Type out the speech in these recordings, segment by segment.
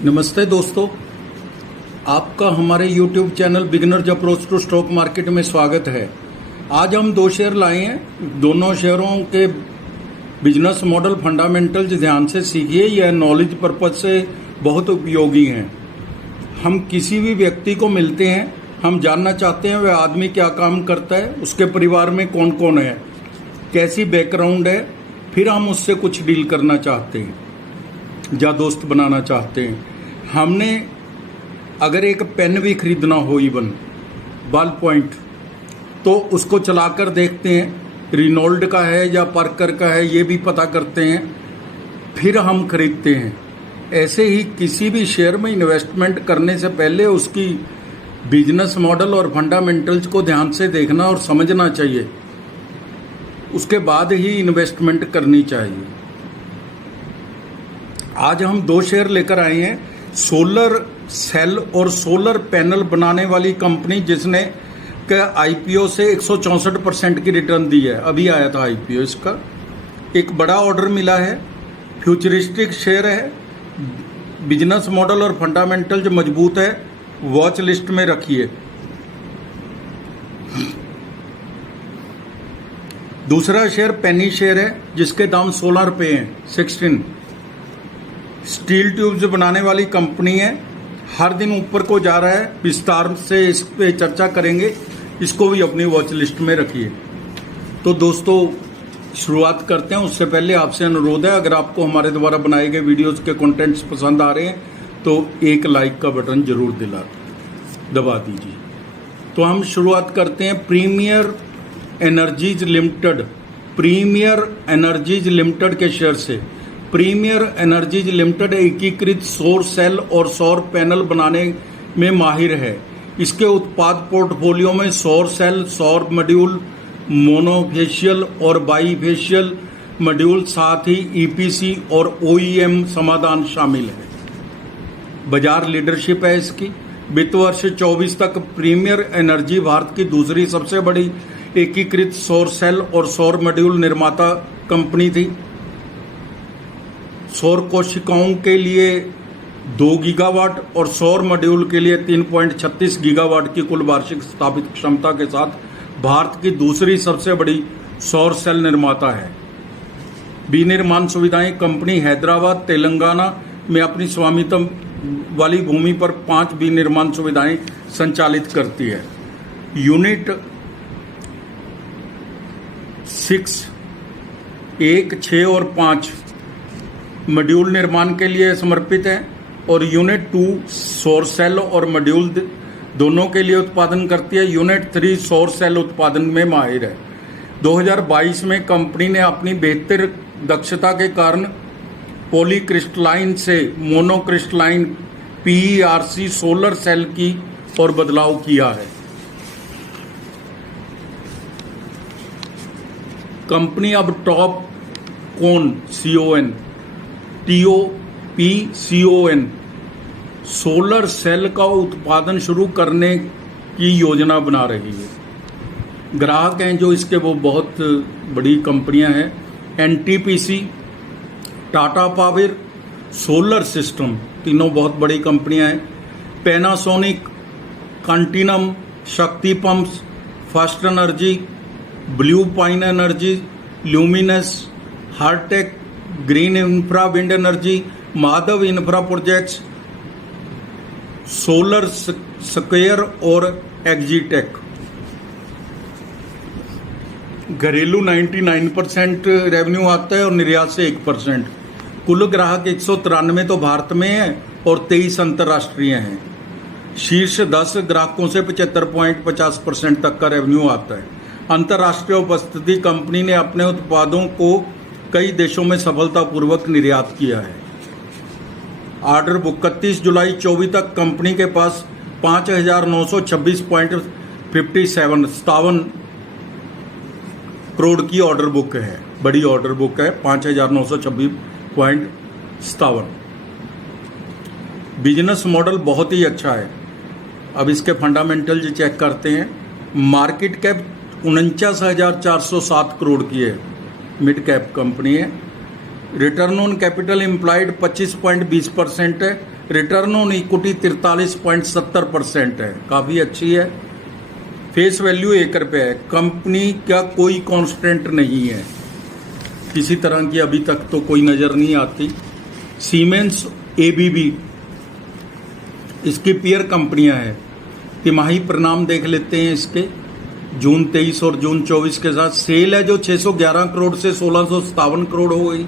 नमस्ते दोस्तों, आपका हमारे YouTube channel beginners approach to stock market में स्वागत है। आज हम दो शेयर लाए हैं। दोनों शेयरों के बिजनेस मॉडल फंडामेंटल्स ध्यान से सीखिए, यह नॉलेज पर्पज से बहुत उपयोगी हैं। हम किसी भी व्यक्ति को मिलते हैं, हम जानना चाहते हैं वह आदमी क्या काम करता है, उसके परिवार में कौन कौन है, कैसी बैकग्राउंड है, फिर हम उससे कुछ डील करना चाहते हैं या दोस्त बनाना चाहते हैं। हमने अगर एक पेन भी खरीदना हो, इवन बॉल पॉइंट, तो उसको चलाकर देखते हैं रिनोल्ड का है या पार्कर का है, ये भी पता करते हैं, फिर हम खरीदते हैं। ऐसे ही किसी भी शेयर में इन्वेस्टमेंट करने से पहले उसकी बिजनेस मॉडल और फंडामेंटल्स को ध्यान से देखना और समझना चाहिए, उसके बाद ही इन्वेस्टमेंट करनी चाहिए। आज हम दो शेयर लेकर आए हैं। सोलर सेल और सोलर पैनल बनाने वाली कंपनी जिसने आईपीओ से 164% की रिटर्न दी है, अभी आया था आईपीओ इसका। एक बड़ा ऑर्डर मिला है, फ्यूचरिस्टिक शेयर है, बिजनेस मॉडल और फंडामेंटल जो मजबूत है, वॉच लिस्ट में रखिए। दूसरा शेयर पेनी शेयर है जिसके दाम 16 रुपये हैं, 16। स्टील ट्यूब्स बनाने वाली कंपनी है, हर दिन ऊपर को जा रहा है, विस्तार से इस पे चर्चा करेंगे, इसको भी अपनी वॉच लिस्ट में रखिए। तो दोस्तों शुरुआत करते हैं। उससे पहले आपसे अनुरोध है, अगर आपको हमारे द्वारा बनाए गए वीडियोस के कंटेंट्स पसंद आ रहे हैं तो एक लाइक का बटन जरूर दबा दीजिए। तो हम शुरुआत करते हैं premier energies limited, premier energies limited के शेयर से। प्रीमियर एनर्जीज लिमिटेड एकीकृत सौर सेल और सौर पैनल बनाने में माहिर है। इसके उत्पाद पोर्टफोलियो में सौर सेल, सौर मॉड्यूल, मोनोफेशियल और बाईफेशियल मॉड्यूल, साथ ही ईपीसी और ओईएम समाधान शामिल है। बाजार लीडरशिप है इसकी। वित्त वर्ष 24 तक प्रीमियर एनर्जी भारत की दूसरी सबसे बड़ी एकीकृत सौर सेल और सौर मॉड्यूल निर्माता कंपनी थी। सौर कोशिकाओं के लिए 2 गीगावाट और सौर मॉड्यूल के लिए 3.36 गीगावाट की कुल वार्षिक स्थापित क्षमता के साथ भारत की दूसरी सबसे बड़ी सौर सेल निर्माता है। विनिर्माण सुविधाएं कंपनी हैदराबाद, तेलंगाना में अपनी स्वामित्व वाली भूमि पर 5 विनिर्माण सुविधाएं संचालित करती है। यूनिट 6, 1, 6 और 5 मॉड्यूल निर्माण के लिए समर्पित है और यूनिट 2 सौर सेल और मॉड्यूल दोनों के लिए उत्पादन करती है। यूनिट 3 सौर सेल उत्पादन में माहिर है। 2022 में कंपनी ने अपनी बेहतर दक्षता के कारण पॉलीक्रिस्टलाइन से मोनोक्रिस्टलाइन पीईआरसी सोलर सेल की और बदलाव किया है। कंपनी अब top CON TOPCON solar cell का उत्पादन शुरू करने की योजना बना रही है। ग्राहक हैं जो इसके वो बहुत बड़ी कंपनियां हैं, NTPC, Tata power, solar system, तीनों बहुत बड़ी कंपनियां हैं। पैनासोनिक, कंटिनम, शक्ति pumps, first energy, blue pine energy, luminous, Heartect, green infra wind energy, Madhav infra projects, solar square और एग्जीटेक। घरेलू 99% रेवेन्यू आता है और निर्यात से 1%। कुल ग्राहक 193 तो भारत में है और 23 अंतर्राष्ट्रीय हैं। शीर्ष 10 ग्राहकों से 75.50% तक का रेवेन्यू आता है। अंतर्राष्ट्रीय उपस्थिति कंपनी ने अपने उत्पादों को कई देशों में सफलतापूर्वक निर्यात किया है। ऑर्डर बुक 31 जुलाई 24 तक कंपनी के पास 5,926.57 करोड़ की ऑर्डर बुक है। बड़ी ऑर्डर बुक है, 5,926.57। बिजनेस मॉडल बहुत ही अच्छा है। अब इसके फंडामेंटल्स चेक करते हैं। मार्केट कैप 49,407 करोड़ की है, मिड कैप कंपनी है। रिटर्न ऑन कैपिटल एम्प्लॉयड 25.20% है। रिटर्न ऑन इक्विटी 43.70% है, काफ़ी अच्छी है। फेस वैल्यू 1 रुपये है। कंपनी का कोई कांस्टेंट नहीं है, किसी तरह की अभी तक तो कोई नज़र नहीं आती। सीमेंस, एबीबी इसकी पीयर कंपनियां हैं। तिमाही परिणाम देख लेते हैं इसके, जून 23 और जून 24 के साथ। सेल है जो 611 करोड़ से 1657 करोड़ हो गई।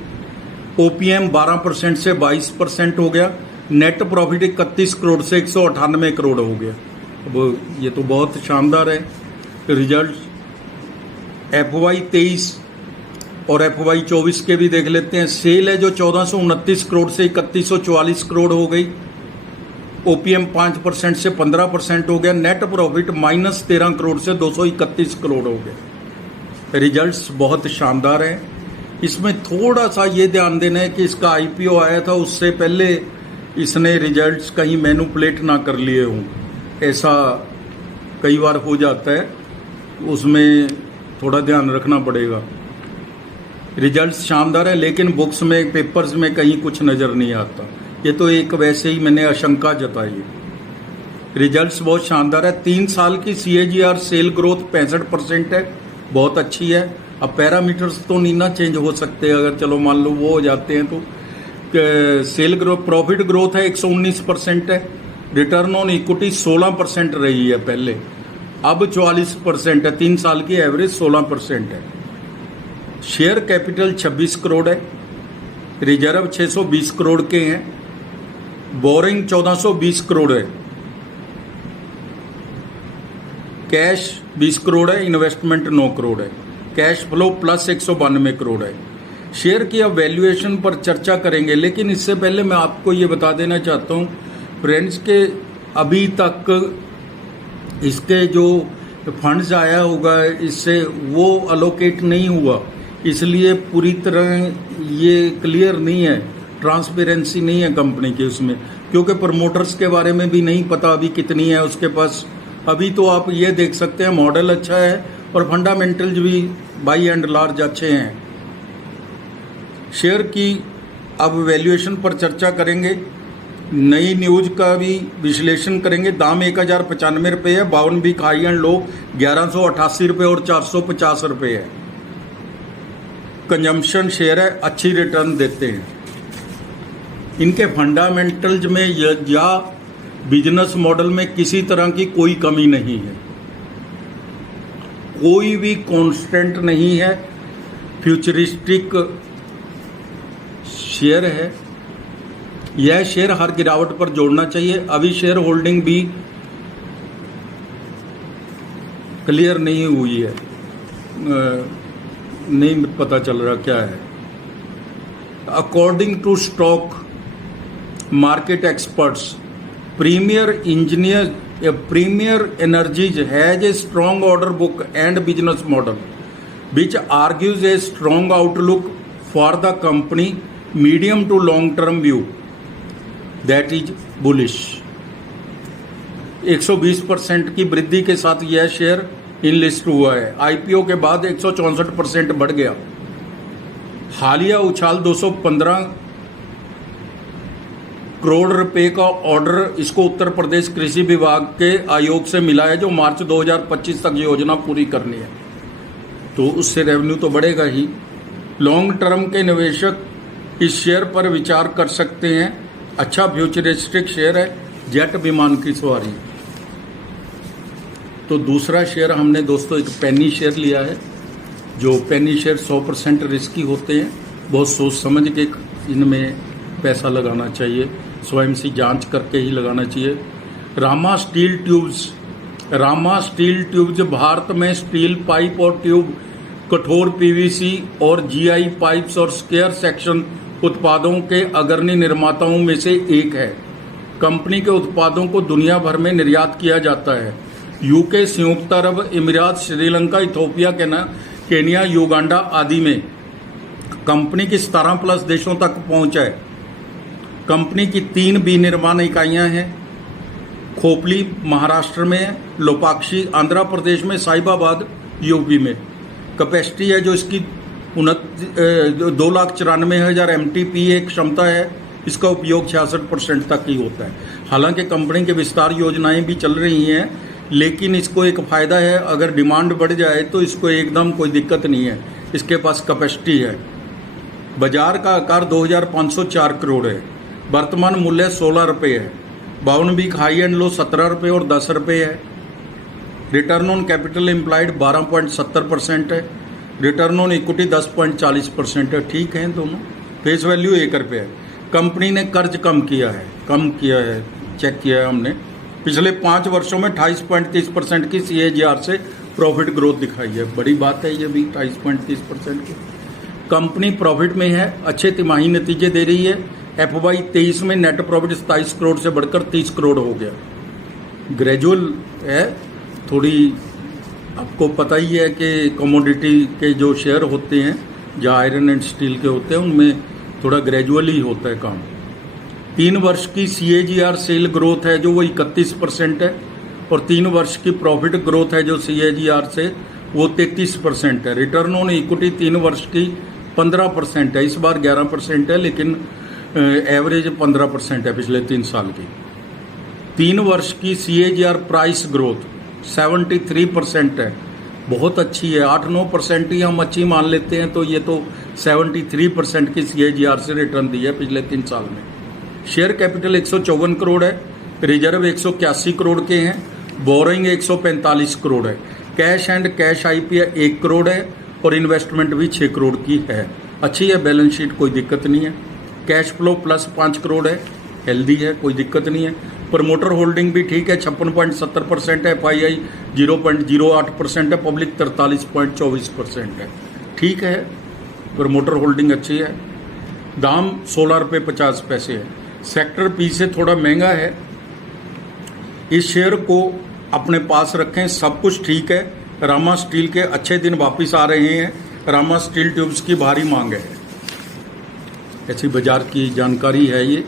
ओपीएम 12% से 22% हो गया। नेट प्रॉफिट 31 करोड़ से 198 करोड़ हो गया। अब ये तो बहुत शानदार है। रिजल्ट FY 23 और FY 24 के भी देख लेते हैं। सेल है जो 1429 करोड़ से 3144 करोड़ हो गई। ओपीएम 5% से 15% हो गया। नेट प्रॉफिट -13 करोड़ से 231 करोड़ हो गया। रिजल्ट्स बहुत शानदार हैं। इसमें थोड़ा सा ये ध्यान देना है कि इसका IPO आया था, उससे पहले इसने रिजल्ट्स कहीं मैनिपुलेट ना कर लिए हों, ऐसा कई बार हो जाता है, उसमें थोड़ा ध्यान रखना पड़ेगा। रिजल्ट्स शानदार है, लेकिन बुक्स में, पेपर्स में कहीं कुछ नज़र नहीं आता। ये तो एक वैसे ही मैंने आशंका जताई है। रिजल्ट्स बहुत शानदार है। 3 साल की CAGR सेल ग्रोथ 65% है, बहुत अच्छी है। अब पैरामीटर्स तो नहीं ना चेंज हो सकते, अगर चलो मान लो वो हो जाते हैं तो। सेल ग्रोथ, प्रॉफिट ग्रोथ है 119% है। रिटर्न ऑन इक्विटी 16% रही है पहले, अब 44% है। 3 साल की एवरेज 16% है। शेयर कैपिटल 26 करोड़ है। रिजर्व 620 करोड़ के हैं। बोरिंग 1420 करोड़ है। कैश 20 करोड़ है। इन्वेस्टमेंट 9 करोड़ है। कैश फ्लो प्लस 192 करोड़ है। शेयर की अब वैल्यूएशन पर चर्चा करेंगे, लेकिन इससे पहले मैं आपको ये बता देना चाहता हूँ फ्रेंड्स के अभी तक इसके जो फंड्स आया होगा इससे वो अलोकेट नहीं हुआ, इसलिए पूरी तरह ये क्लियर नहीं है, ट्रांसपेरेंसी नहीं है कंपनी की उसमें, क्योंकि प्रमोटर्स के बारे में भी नहीं पता अभी कितनी है उसके पास। अभी तो आप ये देख सकते हैं मॉडल अच्छा है और फंडामेंटल्स भी बाई एंड लार्ज अच्छे हैं। शेयर की अब वैल्यूएशन पर चर्चा करेंगे, नई न्यूज का भी विश्लेषण करेंगे। दाम 1095 रुपये है। 52 वीक हाई एंड लो 1188 रुपये और 450 रुपये है। कंजम्पशन शेयर है, अच्छी रिटर्न देते हैं। इनके फंडामेंटल्स में या बिजनेस मॉडल में किसी तरह की कोई कमी नहीं है, कोई भी कांस्टेंट नहीं है। फ्यूचरिस्टिक शेयर है। यह शेयर हर गिरावट पर जोड़ना चाहिए। अभी शेयर होल्डिंग भी क्लियर नहीं हुई है, नहीं पता चल रहा क्या है। According to stock market experts, premier energies has a strong order book and business model which argues a strong outlook for the company medium to long term view that is bullish. 120% की वृद्धि के साथ यह share in list हुआ है। IPO के बाद 164% बढ़ गया। हालिया उछाल 215 करोड़ रुपए का ऑर्डर इसको उत्तर प्रदेश कृषि विभाग के आयोग से मिला है, जो मार्च 2025 तक योजना पूरी करनी है, तो उससे रेवेन्यू तो बढ़ेगा ही। लॉन्ग टर्म के निवेशक इस शेयर पर विचार कर सकते हैं। अच्छा फ्यूचरिस्टिक शेयर है। जेट विमान की सवारी। तो दूसरा शेयर हमने दोस्तों एक पेनी शेयर लिया है। जो पेनी शेयर 100% रिस्की होते हैं, बहुत सोच समझ के इनमें पैसा लगाना चाहिए, स्वयं से जांच करके ही लगाना चाहिए। रामा स्टील ट्यूब्स भारत में स्टील पाइप और ट्यूब, कठोर PVC और GI पाइप्स और स्क्वायर सेक्शन उत्पादों के अग्रणी निर्माताओं में से एक है। कंपनी के उत्पादों को दुनिया भर में निर्यात किया जाता है। UK, संयुक्त अरब अमीरात, श्रीलंका, इथोपिया, केनिया, युगांडा आदि में कंपनी की 17+ देशों तक पहुंच है। कंपनी की 3 विनिर्माण इकाइयां हैं। खोपली महाराष्ट्र में है, लोपाक्षी आंध्र प्रदेश में, साहिबाबाद UP में। कैपेसिटी है जो इसकी 2,94,000 MTPA क्षमता है। इसका उपयोग 66% तक ही होता है। हालांकि कंपनी के विस्तार योजनाएं भी चल रही हैं, लेकिन इसको एक फ़ायदा है, अगर डिमांड बढ़ जाए तो इसको एकदम कोई दिक्कत नहीं है, इसके पास कैपेसिटी है। बाजार का आकार 2504 करोड़ है, वर्तमान मूल्य 16 रुपये है, 52 वीक हाई एंड लो 17 रुपये और 10 रुपये है। रिटर्न ऑन कैपिटल एम्प्लॉयड 12.70% है, रिटर्न ऑन इक्विटी 10.40% है। ठीक है दोनों। फेस वैल्यू 1 रुपये है। कंपनी ने कर्ज कम किया है, चेक किया है हमने। पिछले 5 वर्षों में 28.30% की CAGR से प्रॉफिट ग्रोथ दिखाई है। बड़ी बात है ये भी, 28.30% की। कंपनी प्रॉफिट में है, अच्छे तिमाही नतीजे दे रही है। FY 23 में नेट प्रॉफिट 27 करोड़ से बढ़कर 30 करोड़ हो गया। ग्रेजुअल है, थोड़ी आपको पता ही है कि कमोडिटी के जो शेयर होते हैं, जो आयरन एंड स्टील के होते हैं, उनमें थोड़ा ग्रेजुअली होता है काम। 3 वर्ष की CAGR सेल ग्रोथ है जो वो 31% है, और 3 वर्ष की प्रॉफिट ग्रोथ है जो CAGR से वो 33% है। रिटर्न ऑन इक्विटी 3 वर्ष की 15% है, इस बार 11% है, लेकिन एवरेज 15% है पिछले 3 साल की। 3 वर्ष की CAGR प्राइस ग्रोथ 73% है, बहुत अच्छी है। 8-9% ही हम अच्छी मान लेते हैं, तो ये तो 73% की CAGR से रिटर्न दी है पिछले 3 साल में। शेयर कैपिटल 154 करोड़ है, रिजर्व 181 करोड़ के हैं, बोरोइंग 145 करोड़ है, cash and cash IPA 1 crore है, और इन्वेस्टमेंट भी 6 करोड़ की है। अच्छी है बैलेंस शीट, कोई दिक्कत नहीं है। कैश फ्लो प्लस 5 करोड़ है, हेल्दी है, कोई दिक्कत नहीं है। प्रमोटर होल्डिंग भी ठीक है, 56.70% है, FII 0.08% है, पब्लिक 43.24% है। ठीक है, प्रमोटर होल्डिंग अच्छी है। दाम 16 रुपये 50 पैसे है। सेक्टर P से थोड़ा महंगा है, इस शेयर को अपने पास रखें, सब कुछ ठीक है। रामा स्टील के अच्छे दिन वापस आ रहे हैं, रामा स्टील ट्यूब्स की भारी मांग है, ऐसी बाजार की जानकारी है। ये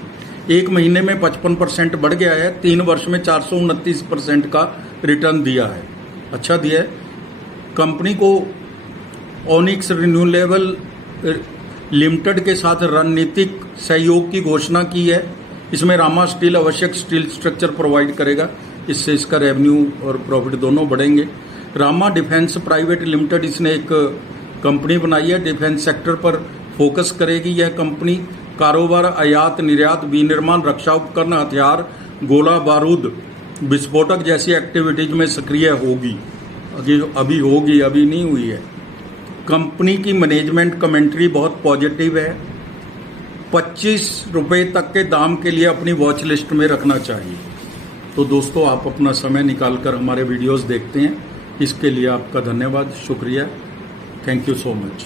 1 महीने में 55% बढ़ गया है, 3 वर्ष में 429% का रिटर्न दिया है, अच्छा दिया है। कंपनी को ओनिक्स रिन्यूएबल लिमिटेड के साथ रणनीतिक सहयोग की घोषणा की है। इसमें रामा स्टील आवश्यक स्टील स्ट्रक्चर प्रोवाइड करेगा, इससे इसका रेवेन्यू और प्रॉफिट दोनों बढ़ेंगे। रामा डिफेंस प्राइवेट लिमिटेड, इसने एक कंपनी बनाई है, डिफेंस सेक्टर पर फोकस करेगी यह कंपनी। कारोबार आयात निर्यात, विनिर्माण, रक्षा उपकरण, हथियार, गोला बारूद, विस्फोटक जैसी एक्टिविटीज में सक्रिय होगी। अभी होगी, अभी नहीं हुई है। कंपनी की मैनेजमेंट कमेंट्री बहुत पॉजिटिव है। 25 रुपये तक के दाम के लिए अपनी वॉच लिस्ट में रखना चाहिए। तो दोस्तों, आप अपना समय निकालकर हमारे वीडियोस देखते हैं, इसके लिए आपका धन्यवाद, शुक्रिया। Thank you so much.